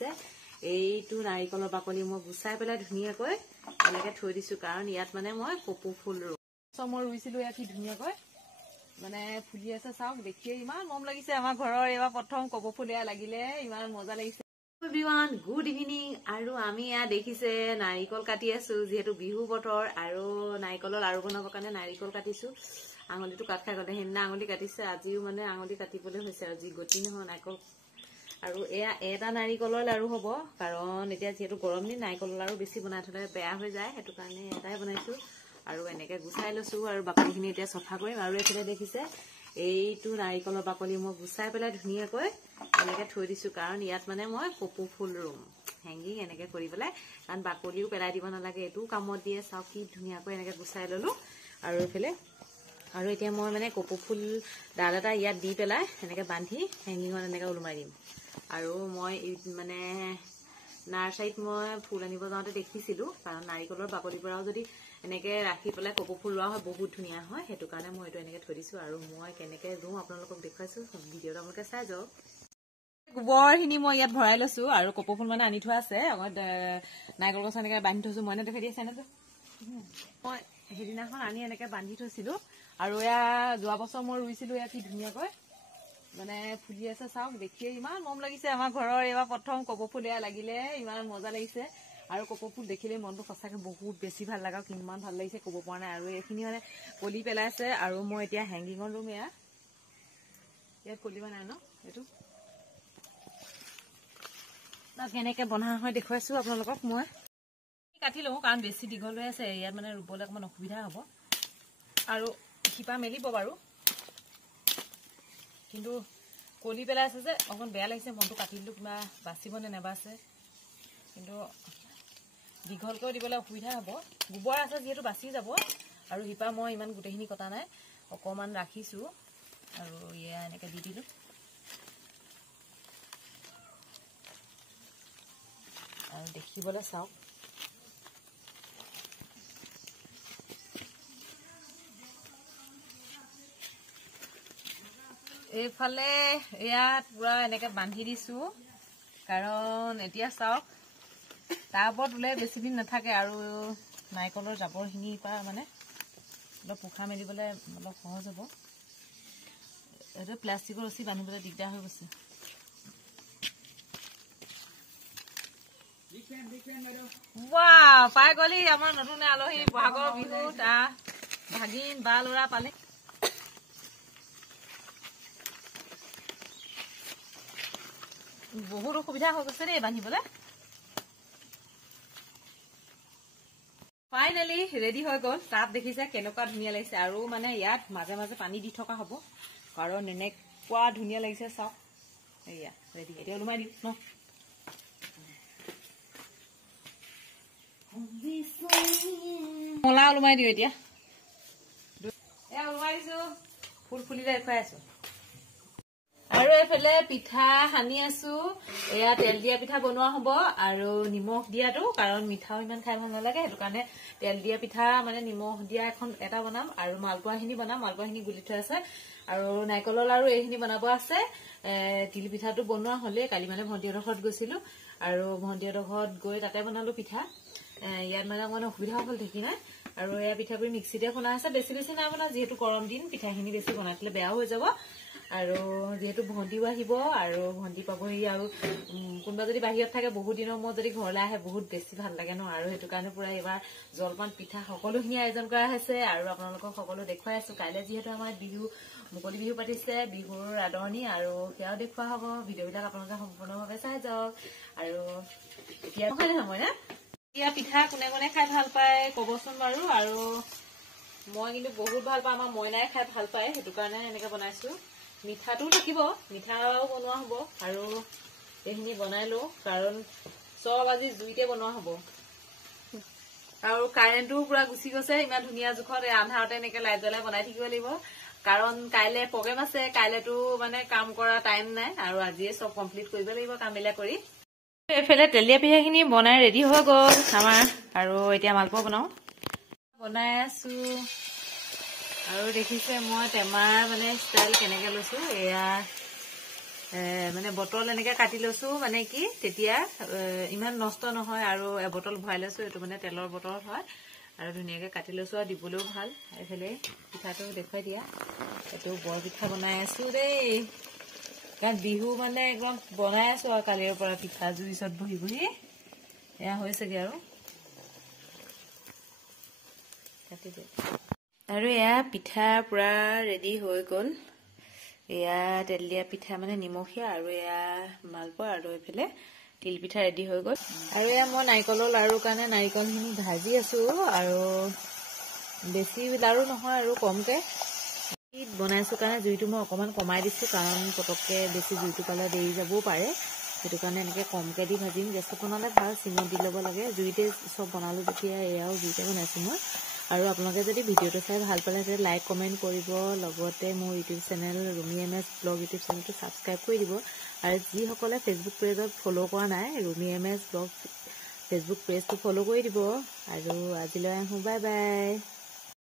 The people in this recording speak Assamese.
এইটো নাৰিকলৰ বাকলি মই গুচাই পেলাই ধুনীয়াকৈ এনেকে থৈ দিছো কাৰণ ইয়াত মানে মই কপৌ ফুল মই ৰুইছিলো ইয়াত কি ধুনীয়াকৈ মানে ফুলি আছে চাওক দেখিয়ে ইমান মৰম লাগিছে আমাৰ ঘৰৰ এবাৰ প্ৰথম কপৌ ফুল এয়া লাগিলে ইমান মজা লাগিছে এভৰিৱান গুড ইভিনিং আৰু আমি এয়া দেখিছে নাৰিকল কাটি আছো যিহেতু বিহু বতৰ আৰু নাৰিকলৰ লাৰু বনাবৰ কাৰণে নাৰিকল কাটিছো আঙুলিটো কাট খাই গলে সেইদিনা আঙুলি কাটিছে আজিও মানে আঙুলি কাটিবলৈ হৈছে আৰু যি গতি নহয় নাৰিকল আৰু এয়া এটা নাৰিকলৰ লাৰু হ'ব কাৰণ এতিয়া যিহেতু গৰম দিন নাৰিকলৰ লাৰু বেছি বনাই থলে বেয়া হৈ যায় সেইটো কাৰণে এটাই বনাইছো আৰু এনেকে গুচাই লৈছো আৰু বাকলিখিনি এতিয়া চফা কৰিম আৰু এফালে দেখিছে এইটো নাৰিকলৰ বাকলি মই গুচাই পেলাই ধুনীয়াকৈ এনেকে থৈ দিছো কাৰণ ইয়াত মানে মই কপৌ ফুল ৰুম হেংগিং এনেকে কৰি পেলাই কাৰণ বাকলিও পেলাই দিব নালাগে এইটো কামত দিয়ে চাওক কি ধুনীয়াকৈ এনেকে গুচাই ললো আৰু এফালে আৰু এতিয়া মই মানে কপৌ ফুল ডাল এটা ইয়াত দি পেলাই এনেকে বান্ধি হেংগিঙত এনেকে ওলমাই দিম আৰু মই মানে নাৰ্চাৰীত মই ফুল আনিব যাওঁতে দেখিছিলো কাৰণ নাৰিকলৰ বাকলিৰ পৰাও যদি এনেকে ৰাখি পেলাই কপৌ ফুল ৰোৱা হয় বহুত ধুনীয়া হয় সেইটো কাৰণে মই এইটো এনেকে থৈ দিছো আৰু মই কেনেকে ৰুম আপোনালোকক দেখুৱাইছো ভিডিঅ'টো আপোনালোকে চাই যাওক গোবৰখিনি মই ইয়াত ভৰাই লৈছো আৰু কপৌ ফুল মানে আনি থোৱা আছে নাৰিকল গছ এনেকে বান্ধি থৈছো মই দেখাই দি আছে এনেকে মই সেইদিনাখন আনি এনেকে বান্ধি থৈছিলো আৰু এয়া যোৱা বছৰ মই ৰুইছিলো এয়া কি ধুনীয়াকৈ মানে ফুলি আছে চাওক দেখিয়ে ইমান মৰম লাগিছে আমাৰ ঘৰৰ এবাৰ প্ৰথম কপৌ ফুল এয়া লাগিলে ইমান মজা লাগিছে আৰু কপৌ ফুল দেখিলে মনটো সঁচাকে বহুত বেছি ভাল লাগা কিমান ভাল লাগিছে কব পৰা নাই আৰু এইখিনি মানে কলি পেলাইছে আৰু মই এতিয়া হেংগিঙৰ ৰুম এয়া ইয়াত কলি বনাই ন এইটো কেনেকে বনা হয় দেখুৱাইছো আপোনালোকক মই কাটি লওঁ কাৰণ বেছি দীঘল হৈ আছে ইয়াত মানে ৰুবলৈ অকমান অসুবিধা হ'ব আৰু শিপা মেলিব বাৰু কিন্তু কলি পেলাই আছে যে অকমান বেয়া লাগিছে মনটো কাটি দিলো কিবা বাচিব নে নেবাচে কিন্তু দীঘলকৈ দিবলৈ অসুবিধা হ'ব গোবৰ আছে যিহেতু বাচি যাব আৰু শিপা মই ইমান গোটেইখিনি কটা নাই অকমান ৰাখিছো আৰু ইয়া এনেকে দি দিলো আৰু দেখিবলৈ চাওক এইফালে ইয়াত পুৰা এনেকে বান্ধি দিছো কাৰণ এতিয়া চাওক তাৰ ওপৰত ওলাই বেছি দিন নাথাকে আৰু নাৰিকলৰ জাবৰখিনিৰ পৰা মানে অলপ পোখা মেলিবলৈ অলপ সহজ হ'ব এইটো প্লাষ্টিকৰ ৰছী বান্ধিবলৈ দিগদাৰ হৈ গৈছে পাই গলি আমাৰ নতুন আলহী বহাগৰ বিহু ভাগিন বা ল'ৰা পালে বহুত অসুবিধা হৈ গৈছে দেই বান্ধিবলৈ ফাইনেলি ৰেডি হৈ গ'ল তাপ দেখিছে কেনেকুৱা ধুনীয়া লাগিছে আৰু মানে ইয়াত মাজে মাজে পানী দি থকা হ'ব কাৰণ এনেকুৱা ধুনীয়া লাগিছে চাওক এয়া ৰেডি এতিয়া ওলমাই দিম ন মলা ওলমাই দিওঁ এতিয়া ওলমাই দিছো ফুল ফুলি দেখুৱাই আছো আৰু এইফালে পিঠা সানি আছো এয়া তেল দিয়া পিঠা বনোৱা হ'ব আৰু নিমখ দিয়াটো কাৰণ মিঠাও ইমান খাই ভাল নালাগে সেইটো কাৰণে তেল দিয়া পিঠা মানে নিমখ দিয়া এটা বনাম আৰু মালপোৱাখিনি বনাম মালপোৱাখিনি গুলি থৈ আছে আৰু নাৰিকলৰ লাৰু এইখিনি বনাব আছে তিল পিঠাটো বনোৱা হ'লে কালি মানে ভণ্টিহঁতৰ ঘৰত গৈছিলো আৰু ভণ্টিহঁতৰ ঘৰত গৈ তাতে বনালো পিঠা ইয়াত মানে অকমান অসুবিধা হ'ল দেখি নাই আৰু এয়া পিঠাবোৰ মিক্সিতে খুন্দা আছে বেছি নাই বনা যিহেতু গৰম দিন পিঠাখিনি বেছি বনাই থলে বেয়া হৈ যাব আৰু যেহেতু ভণ্টিও আহিব আৰু ভণ্টি পাবহি আৰু কোনোবা যদি বাহিৰত থাকে বহুত দিনৰ মূৰত যদি ঘৰলৈ আহে বহুত বেছি ভাল লাগে ন আৰু সেইটো কাৰণে পুৰা এইবাৰ জলপান পিঠা সকলোখিনি আয়োজন কৰা হৈছে আৰু আপোনালোকক সকলো দেখুৱাই আছো কাইলৈ যিহেতু আমাৰ বিহু মুকলি বিহু পাতিছে বিহুৰ আদৰণি আৰু সেয়াও দেখুওৱা হ'ব ভিডিঅ'বিলাক আপোনালোকে সম্পূৰ্ণভাৱে চাই যাওক আৰু এতিয়া নহয় সময় না এতিয়া পিঠা কোনে কোনে খাই ভাল পায় ক'বচোন বাৰু আৰু মই কিন্তু বহুত ভাল পাওঁ আমাৰ মইনাই খাই ভাল পায় সেইটো কাৰণে এনেকে বনাইছো মিঠাটো থাকিব মিঠাও বনোৱা হ'ব আৰু এইখিনি বনাই লওঁ কাৰণ চব আজি জুইতে বনোৱা হ'ব আৰু কাৰেণ্টটো পুৰা গুচি গৈছে ইমান ধুনীয়া জোখত আন্ধাৰতে এনেকে লাইট জ্বলাই বনাই থাকিব লাগিব কাৰণ কাইলে প্ৰগ্ৰেম আছে কাইলেতো মানে কাম কৰা টাইম নাই আৰু আজিয়ে চব কমপ্লিট কৰিব লাগিব কামবিলাক কৰি এইফালে তেলীয়া পিঠাখিনি বনাই ৰেডি হৈ গ'ল আমাৰ আৰু এতিয়া মালপোৱা বনাই আছো আৰু দেখিছে মই টেমাৰ মানে ষ্টাইল কেনেকে লৈছো এয়া মানে বটল এনেকে কাটি লৈছো মানে কি তেতিয়া ইমান নষ্ট নহয় আৰু বটল ভৰাই লৈছো এইটো মানে তেলৰ বটল হয় আৰু ধুনীয়াকে কাটি লৈছো আৰু দিবলৈও ভাল এফালে পিঠাটো দেখুৱাই দিয়া এইটো বৰ পিঠা বনাই আছো দেই কাৰণ বিহু মানে একদম বনাই আছো আৰু কালিৰ পৰা পিঠা জুইছত বহি বহি এয়া হৈছেগে আৰু এয়া পিঠা পুৰা ৰেডি হৈ গ'ল এয়া তেল দিয়া পিঠা মানে নিমখীয়া আৰু এয়া মালপোৱা আৰু এইফালে তিল পিঠা ৰেডি হৈ গ'ল আৰু এয়া মই নাৰিকলৰ লাৰুৰ কাৰণে নাৰিকলখিনি ভাজি আছো আৰু বেছি লাৰু নহয় আৰু কমকে বনাইছো কাৰণে জুইটো মই অকমান কমাই দিছো কাৰণ পটককে বেছি জুইটো পালে দেৰি যাবও পাৰে সেইটো কাৰণে এনেকে কমকে দি ভাজিম গেছত বনালে ভাল চিমত দি ল'ব লাগে জুইতে চব বনালো যেতিয়া এয়াও জুইতে বনাইছো মই আৰু আপোনালোকে যদি ভিডিঅ'টো চাই ভাল পালে তেতিয়া লাইক কমেণ্ট কৰিব লগতে মোৰ YouTube channel Rumi MS blog YouTube চেনেলটো ছাবস্ক্ৰাইব কৰি দিব আৰু যিসকলে ফেচবুক পেজত ফ'ল' কৰা নাই ৰুমি এমএছ ব্লগ ফেচবুক পেজটো ফ'ল' কৰি দিব আৰু আজিলৈ আহোঁ বাই বাই